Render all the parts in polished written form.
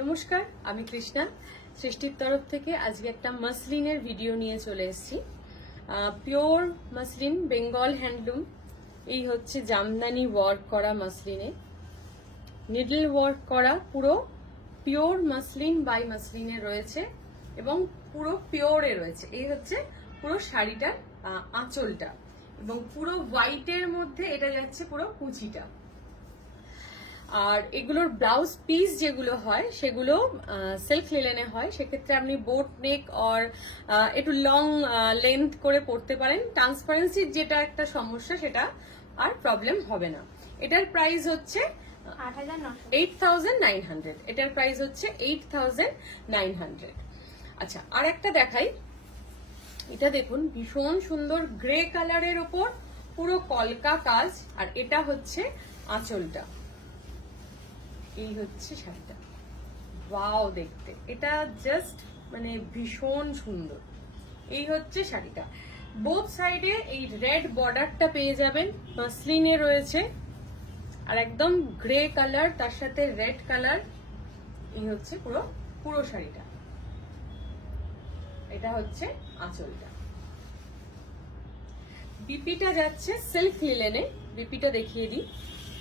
নমস্কার, আমি কৃষ্ণা সৃষ্টির তরফ থেকে আজকে একটা মাসলিনের ভিডিও নিয়ে চলে এসেছি। Pure muslin, Bengal handloom. এই হচ্ছে জামদানি ওয়ার্ক করা মাসলিনে, নিডল ওয়ার্ক করা, পুরো পিওর মাসলিন বাই মাসলিনে রয়েছে এবং পুরো পিওরে রয়েছে। এই হচ্ছে পুরো শাড়িটার আঁচলটা এবং পুরো হোয়াইটের মধ্যে এটা যাচ্ছে পুরো কুচিটা। আর এগুলোর ব্লাউজ পিস যেগুলো হয় সেগুলো সিল্ক লিলেনে হয়, সেক্ষেত্রে আপনি বোট নেক অর একটু লং লেন্থ করে পরতে পারেন। ট্রান্সপারেন্সির যেটা একটা সমস্যা সেটা আর প্রবলেম হবে না। এটার প্রাইস হচ্ছে 8,900। এটার প্রাইস হচ্ছে 8,900। আচ্ছা, আর একটা দেখাই। এটা দেখুন, ভীষণ সুন্দর গ্রে কালারের ওপর পুরো কলকা কাজ, আর এটা হচ্ছে আঁচলটা। এই হচ্ছে শাড়িটা, ওয়াও দেখতে, এটা জাস্ট মানে ভীষণ সুন্দর। এই হচ্ছে শাড়িটা, বোথ সাইডে এই রেড বর্ডারটা পেয়ে যাবেন, মাসলিনে রয়েছে আর একদম গ্রে কালার, তার সাথে রেড কালার। এই হচ্ছে পুরো পুরো শাড়িটা। এটা হচ্ছে আঁচলটা। বিপিটা যাচ্ছে সিল্ক লিলেনে। বিপিটা দেখিয়ে দিই।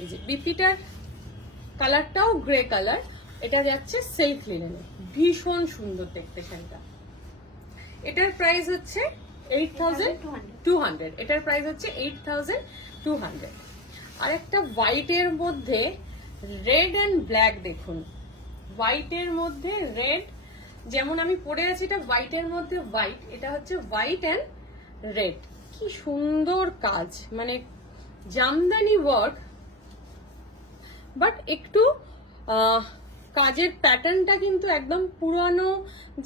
এই যে বিপিটার কালারটাও গ্রে কালার, এটা যাচ্ছে সিল্ক লিনেনে, ভীষণ সুন্দর দেখতে শাড়িটা। এটার প্রাইস হচ্ছে 8,200। এটার প্রাইস হচ্ছে 8,200। আর একটা হোয়াইটের মধ্যে রেড এন্ড ব্ল্যাক দেখুন, হোয়াইটের মধ্যে রেড, যেমন আমি পরে আছি এটা হোয়াইটের মধ্যে হোয়াইট, এটা হচ্ছে হোয়াইট এন্ড রেড। কি সুন্দর কাজ, মানে জামদানি ওয়ার্ক, বাট একটু কাজের প্যাটার্নটা কিন্তু একদম পুরানো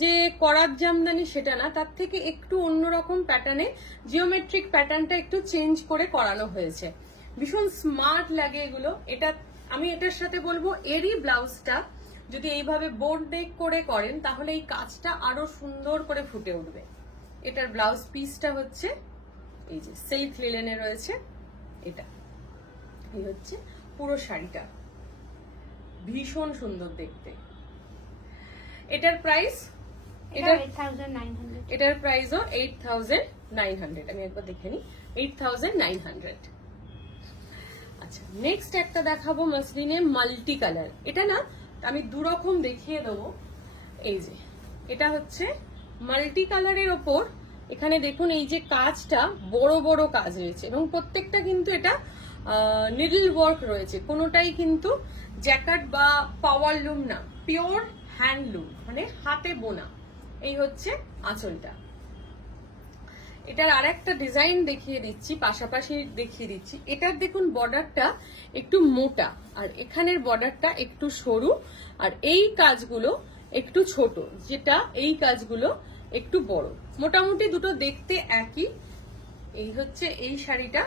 যে করাত জামদানি সেটা না, তার থেকে একটু অন্যরকম প্যাটার্নে, জিওমেট্রিক প্যাটার্নটা একটু চেঞ্জ করে করানো হয়েছে। ভীষণ স্মার্ট লাগে এগুলো। এটা আমি এটার সাথে বলবো, এরই ব্লাউজটা যদি এইভাবে বোর্ড নেক করে করেন তাহলে এই কাজটা আরো সুন্দর করে ফুটে উঠবে। এটার ব্লাউজ পিসটা হচ্ছে এই যে সিল্ক লিলেনে রয়েছে। এটা এই হচ্ছে পুরো শাড়িটা, ভীষণ সুন্দর দেখতে। এটার প্রাইস এটার প্রাইসও 8,900। আমি একবার দেখে নিই, 8,900। আচ্ছা, নেক্সট একটা দেখাবো মাসলিনে মাল্টি কালার। এটা না আমি দুরকম দেখিয়ে দেবো। এই যে এটা হচ্ছে মাল্টি কালারের ওপর, এখানে দেখুন এই যে কাজটা বড় বড় কাজ রয়েছে এবং প্রত্যেকটা কিন্তু এটা নিডল ওয়ার্ক রয়েছে, কোনোটাই কিন্তু জ্যাকেট বা পাওয়ার লুম না, পিওর হ্যান্ডলুম, মানে হাতে বোনা। এই হচ্ছে আঁচলটা। এটার আর একটা ডিজাইন দেখিয়ে দিচ্ছি, পাশাপাশি দেখিয়ে দিচ্ছি। এটার দেখুন বর্ডারটা একটু মোটা আর এখানের বর্ডারটা একটু সরু, আর এই কাজগুলো একটু ছোট, যেটা এই কাজগুলো একটু বড়। মোটামুটি দুটো দেখতে একই। এই হচ্ছে এই শাড়িটা,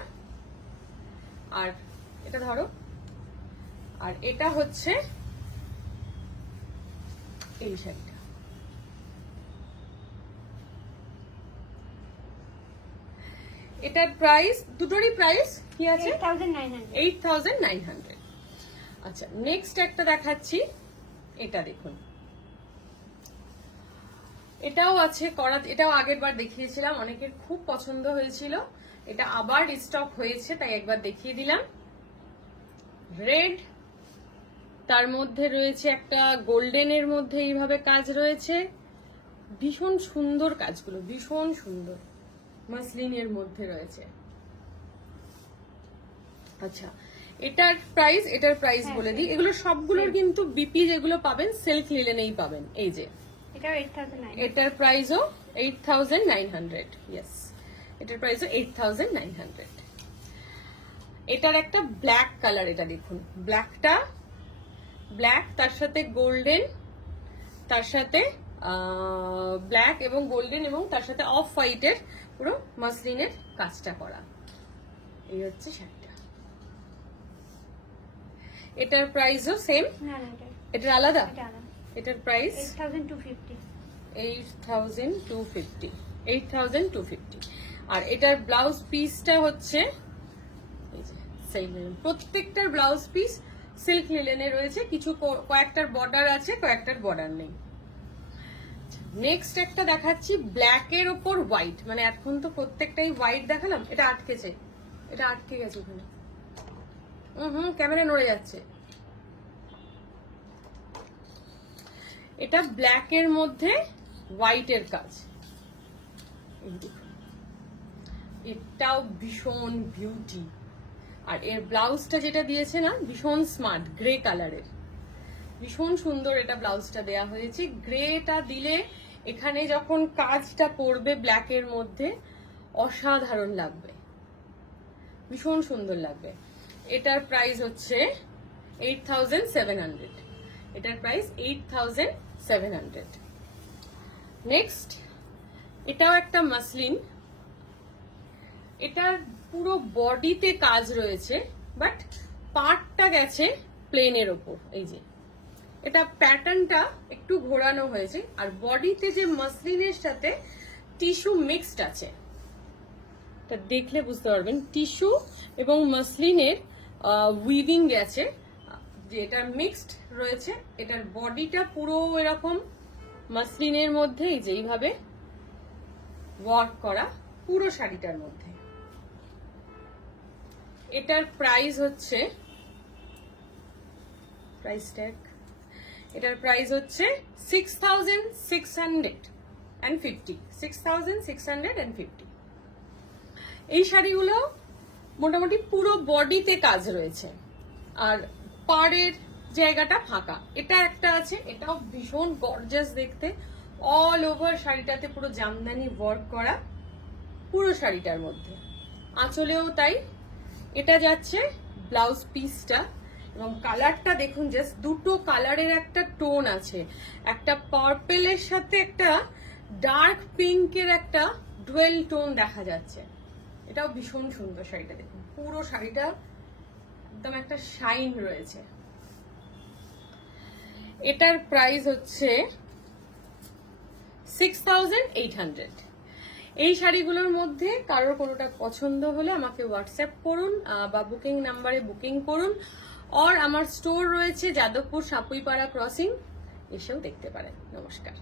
আর এটা ধরো, আর এটা হচ্ছে এই শাড়িটা। এটার প্রাইস, দুটোরই প্রাইস কি আছে? 8,900। আচ্ছা, নেক্সট একটা দেখাচ্ছি। এটা দেখুন, এটাও আছে করাত, এটাও আগের বার দেখিয়েছিলাম, অনেকের খুব পছন্দ হয়েছিল। এটা আবার স্টক হয়েছে তাই একবার দেখিয়ে দিলাম। রেড, তার মধ্যে রয়েছে একটা গোল্ডেনের মধ্যে এইভাবে কাজ রয়েছে, ভীষণ সুন্দর কাজগুলো, ভীষণ সুন্দর মাসলিনের মধ্যে রয়েছে। আচ্ছা, এটার প্রাইস বলে দিই। এগুলো সবগুলোর কিন্তু বিপি যেগুলো পাবেন সিল্ক লিলেনেই পাবেন। এই যে এটার প্রাইসও 8,900। ইয়েস, এটার প্রাইসও 8,900। এটার একটা ব্ল্যাক কালার, এটা দেখুন, ব্ল্যাকটা ব্ল্যাক, তার সাথে গোল্ডেন, তার সাথে ব্ল্যাক এবং গোল্ডেন এবং তার সাথে অফ হোয়াইটের পুরো মাসলিনের কাজটা করা। এই হচ্ছে শাড়িটা। এটার প্রাইসও সেম, এটার আলাদা। এটার প্রাইস 8,250। আর এটার ব্লাউজ পিসটা হচ্ছে এই যে সেম, প্রত্যেকটার ব্লাউজ পিস সিল্ক লিলেনে রয়েছে, কিছু কয়েকটার বর্ডার আছে, কয়েকটার বর্ডার নেই। নেক্সট একটা দেখাচ্ছি ব্ল্যাকের ওপর হোয়াইট, মানে এখন তো প্রত্যেকটাই হোয়াইট দেখালাম। এটা আটকেছে, এটা আটকে গেছে ওখানে, ক্যামেরা নড়ে যাচ্ছে। এটা ব্ল্যাকের মধ্যে হোয়াইটের কাজ, এটাও ভীষণ বিউটি। আর এর ব্লাউজটা যেটা দিয়েছে না, ভীষণ স্মার্ট, গ্রে কালারের, ভীষণ সুন্দর এটা ব্লাউজটা দেয়া হয়েছে। গ্রেটা দিলে এখানে যখন কাজটা পড়বে ব্ল্যাকের মধ্যে অসাধারণ লাগবে, ভীষণ সুন্দর লাগবে। এটার প্রাইস হচ্ছে 8700, এটার প্রাইস 8700। নেক্সট এটাও একটা মাসলিন, এটার পুরো বডিতে কাজ রয়েছে, বাট পার্টটা গেছে প্লেনের ওপর। এই যে এটা প্যাটার্নটা একটু ঘোরানো হয়েছে, আর বডিতে যে মাসলিনের সাথে টিস্যু মিক্সড আছে, এটা দেখলে বুঝতে পারবেন টিস্যু এবং মাসলিনের উইভিং গেছে, যে এটা মিক্সড রয়েছে। এটার বডিটা পুরো এরকম মাসলিনের মধ্যে এই যে এইভাবে ওয়ার্ক করা পুরো শাড়িটার মধ্যে। এটার প্রাইস হচ্ছে, প্রাইস ট্যাগ, এটার প্রাইস হচ্ছে 6650, 6650। এই শাড়িগুলো মোটামুটি পুরো বডিতে কাজ রয়েছে, আর পাড়ের জায়গাটা ফাঁকা। এটা একটা আছে, এটাও ভীষণ গর্জাস দেখতে, অল ওভার শাড়িটাতে পুরো জামদানি ওয়ার্ক করা পুরো শাড়িটার মধ্যে, আঁচলেও তাই। এটা যাচ্ছে ব্লাউজ পিসটা, এবং কালারটা দেখুন, জাস্ট দুটো কালারের একটা টোন আছে, একটা পার্পেলের সাথে একটা ডার্ক পিঙ্কের একটা ডুয়েল টোন দেখা যাচ্ছে। এটাও ভীষণ সুন্দর শাড়িটা, দেখুন পুরো শাড়িটা একদম একটা শাইন রয়েছে। এটার প্রাইস হচ্ছে 6800। এই শাড়িগুলোর মধ্যে কারোর কোনোটা পছন্দ হলে আমাকে হোয়াটসঅ্যাপ করুন বা বুকিং নাম্বারে বুকিং করুন, আর আমার স্টোর রয়েছে যাদবপুর সাপুইপাড়া ক্রসিং, এসেও দেখতে পারেন। নমস্কার।